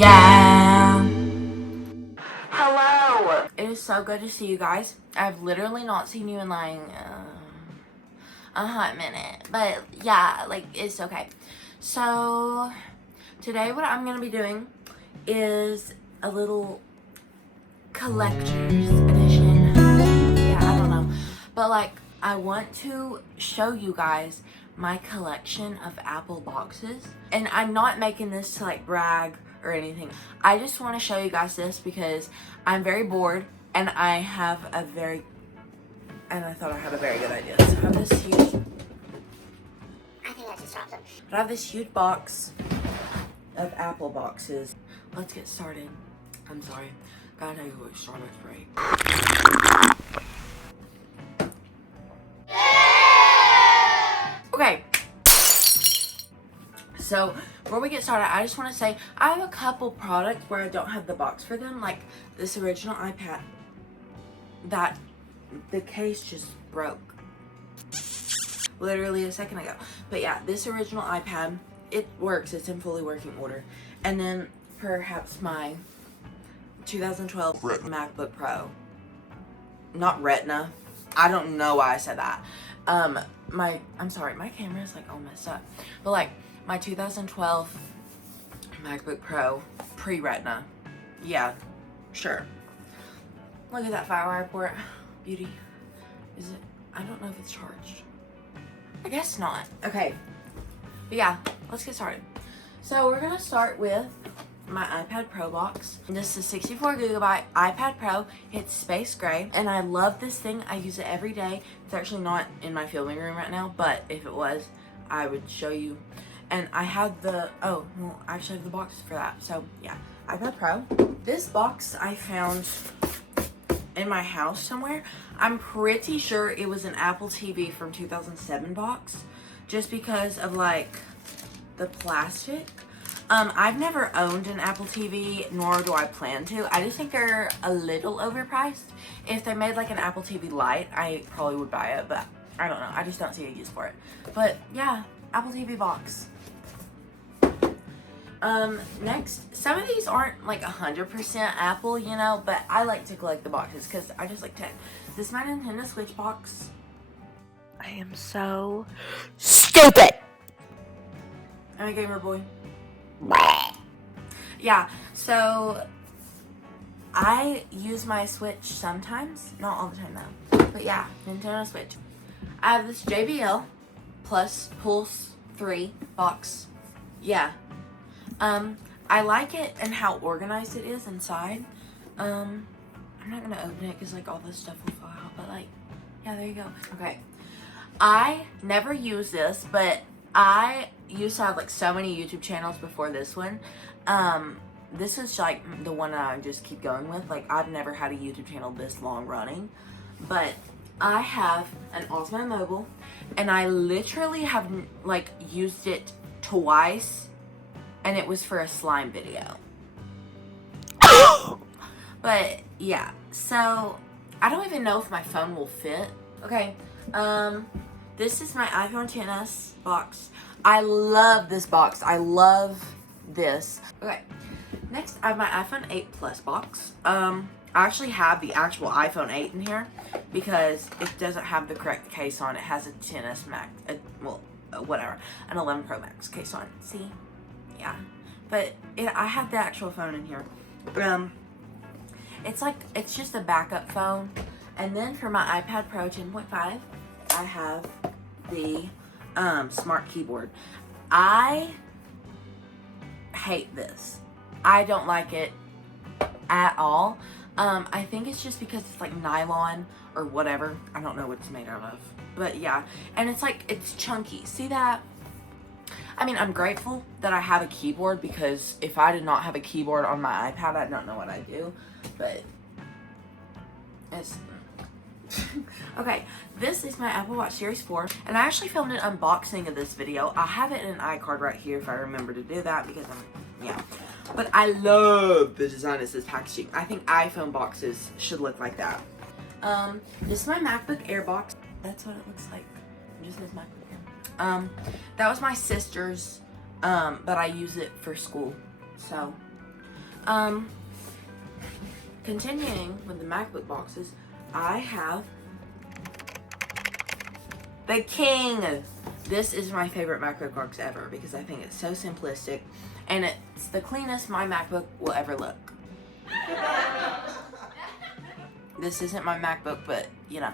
Yeah. Hello. It is so good to see you guys. I've literally not seen you in like a hot minute. But yeah, like it's okay. So today what I'm going to be doing is a little collector's edition. Yeah, I don't know. But like I want to show you guys my collection of Apple boxes. And I'm not making this to like brag or anything. I just want to show you guys this because I'm very bored and I thought I had a very good idea. So I have this huge, I think I just dropped it. But I have this huge box of Apple boxes. Let's get started. I'm sorry. Gotta take a Starbucks break. Okay. So before we get started, I just want to say I have a couple products where I don't have the box for them, like this original iPad that the case just broke literally a second ago. But yeah, this original iPad, it works, it's in fully working order. And then perhaps my 2012 MacBook Pro, not Retina, I don't know why I said that. I'm sorry, my camera is like all messed up, but like my 2012 MacBook Pro pre-Retina. Yeah, sure. Look at that FireWire port. Beauty. Is it? I don't know if it's charged. I guess not. Okay. But yeah, let's get started. So we're gonna start with my iPad Pro box. This is 64 gigabyte iPad Pro. It's space gray, and I love this thing. I use it every day. It's actually not in my filming room right now, but if it was, I would show you. And I had I actually have the box for that. So yeah, iPad Pro. This box I found in my house somewhere. I'm pretty sure it was an Apple TV from 2007 box, just because of like the plastic. I've never owned an Apple TV, nor do I plan to. I just think they're a little overpriced. If they made like an Apple TV Lite, I probably would buy it, but I don't know. I just don't see a use for it. But yeah, Apple TV box. Next, some of these aren't like 100% Apple, you know, but I like to collect the boxes because I just like to. This is my Nintendo Switch box. I am so stupid. I'm a gamer boy. Yeah, so I use my Switch sometimes, not all the time though. But yeah, Nintendo Switch. I have this JBL Plus Pulse 3 box. Yeah. I like it and how organized it is inside. I'm not gonna open it because like all this stuff will fall out, but like, yeah, there you go. Okay. I never use this, but I used to have like so many YouTube channels before this one. This is like the one that I just keep going with. Like I've never had a YouTube channel this long running, but I have an Osmo Mobile, and I literally have like used it twice, and it was for a slime video. But yeah, so I don't even know if my phone will fit. Okay, this is my iPhone XS box. I love this box. I love this. Okay, next I have my iPhone 8 Plus box. I actually have the actual iPhone 8 in here because it doesn't have the correct case on. It has a XS Max, whatever, an 11 Pro Max case on. See? Yeah, but I have the actual phone in here. It's just a backup phone. And then for my iPad Pro 10.5, I have the smart keyboard. I hate this. I don't like it at all. I think it's just because it's like nylon or whatever. I don't know what it's made out of, but yeah. And it's like, it's chunky. See that? I mean, I'm grateful that I have a keyboard, because if I did not have a keyboard on my iPad, I don't know what I'd do, but it's... Okay, this is my Apple Watch Series 4, and I actually filmed an unboxing of this video. I have it in an iCard right here if I remember to do that, because yeah. But I love the design of this packaging. I think iPhone boxes should look like that. This is my MacBook Air box. That's what it looks like. It just says MacBook Air. That was my sister's, but I use it for school. So, Continuing with the MacBook boxes, I have the King. This is my favorite MacBook box ever because I think it's so simplistic and it's the cleanest my MacBook will ever look. This isn't my MacBook, but you know.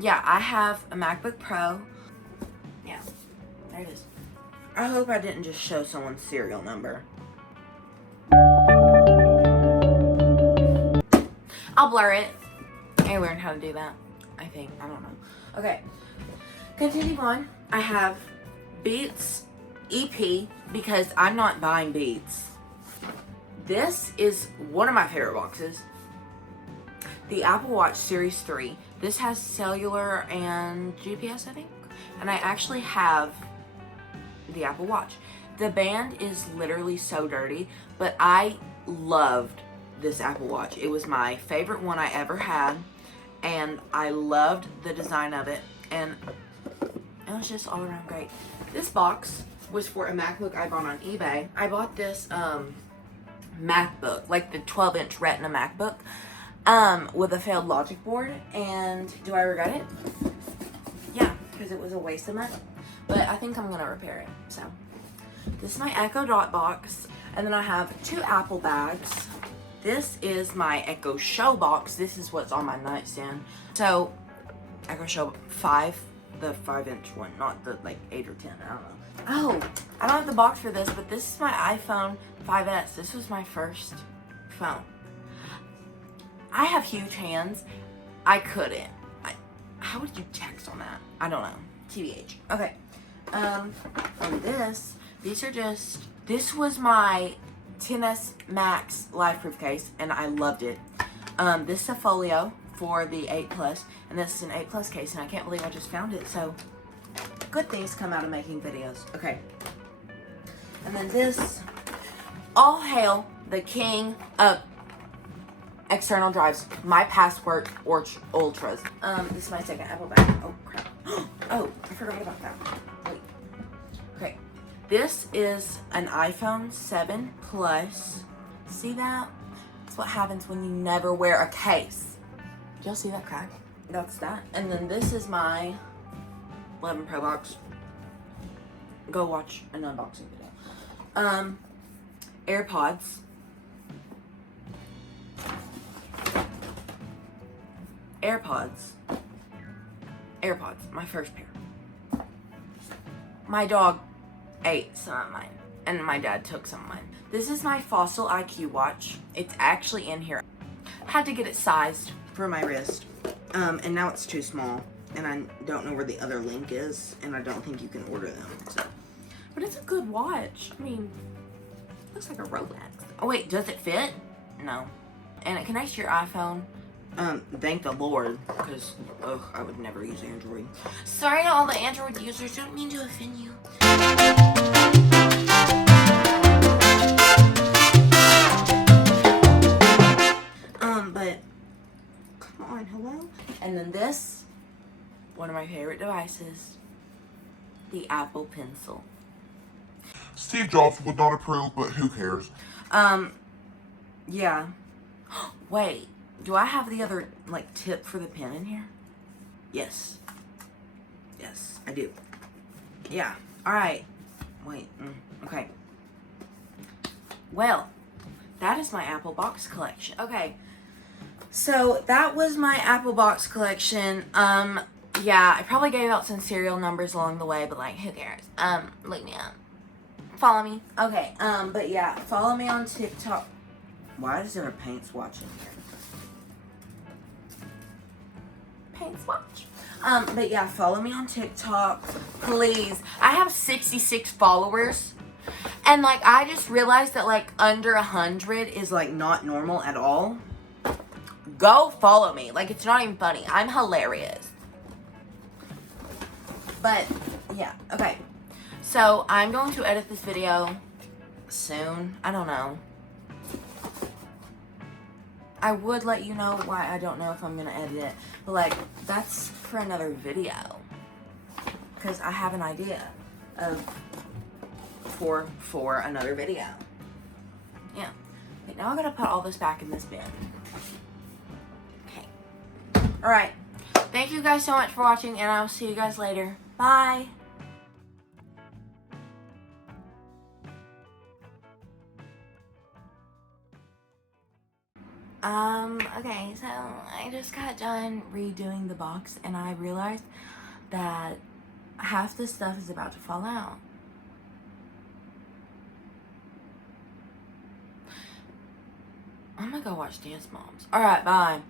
Yeah, I have a MacBook Pro. Yeah, there it is. I hope I didn't just show someone's serial number. I'll blur it. I learned how to do that, I think. I don't know. Okay. Continuing on, I have Beats EP because I'm not buying Beats. This is one of my favorite boxes. The Apple Watch Series 3. This has cellular and GPS, I think. And I actually have the Apple Watch. The band is literally so dirty, but I loved this Apple Watch. It was my favorite one I ever had, and I loved the design of it, and it was just all around great. This box was for a MacBook I bought on eBay. I bought this MacBook, like the 12-inch Retina MacBook, with a failed logic board, and do I regret it? Yeah, because it was a waste of money, but I think I'm gonna repair it. So this is my Echo Dot box, and then I have 2 Apple bags. This is my Echo Show box. This is what's on my nightstand. So, Echo Show 5, the 5-inch one, not the like 8 or 10, I don't know. Oh, I don't have the box for this, but this is my iPhone 5S. This was my first phone. I have huge hands. I couldn't. How would you text on that? I don't know. TBH. Okay. From this, these are just, this was my 10S Max life-proof case, and I loved it. This is a folio for the 8 Plus, and this is an 8 Plus case, and I can't believe I just found it, so good things come out of making videos. Okay. And then this, all hail the king of external drives, my Passport Ultras. This is my second Apple bag. Oh, crap. Oh, I forgot about that. Wait. Okay. This is an iPhone 7 Plus. See that? That's what happens when you never wear a case. Did y'all see that crack? That's that. And then this is my 11 Pro box. Go watch an unboxing video. AirPods. AirPods, my first pair. My dog ate some of mine, and my dad took some of mine. This is my Fossil IQ watch. It's actually in here. Had to get it sized for my wrist, and now it's too small, and I don't know where the other link is, and I don't think you can order them. So, but it's a good watch. I mean, looks like a Rolex. Oh wait, does it fit? No. And it connects to your iPhone. Thank the Lord, because, ugh, I would never use Android. Sorry to all the Android users, don't mean to offend you. But, come on, hello? And then this, one of my favorite devices, the Apple Pencil. Steve Jobs would not approve, but who cares? Yeah. Wait. Do I have the other, like, tip for the pen in here? Yes. Yes, I do. Yeah. Alright. Wait. Okay. Well, that is my Apple box collection. Okay. So, that was my Apple box collection. Yeah, I probably gave out some serial numbers along the way, but, like, who cares? Leave me up. Follow me. Okay, but yeah, follow me on TikTok. Why is there a paint swatch in here? Paint swatch. But yeah, follow me on TikTok, please. I have 66 followers, and like I just realized that like under 100 is like not normal at all. Go follow me. Like it's not even funny. I'm hilarious. But yeah, okay. So I'm going to edit this video soon. I don't know. I would let you know why I don't know if I'm gonna edit it, but like that's for another video because I have an idea of for another video. Yeah. Okay, now I'm gonna put all this back in this bin. Okay. Alright. Thank you guys so much for watching, and I'll see you guys later. Bye! Okay, so I just got done redoing the box, and I realized that half the stuff is about to fall out. I'm gonna go watch Dance Moms. Alright, bye.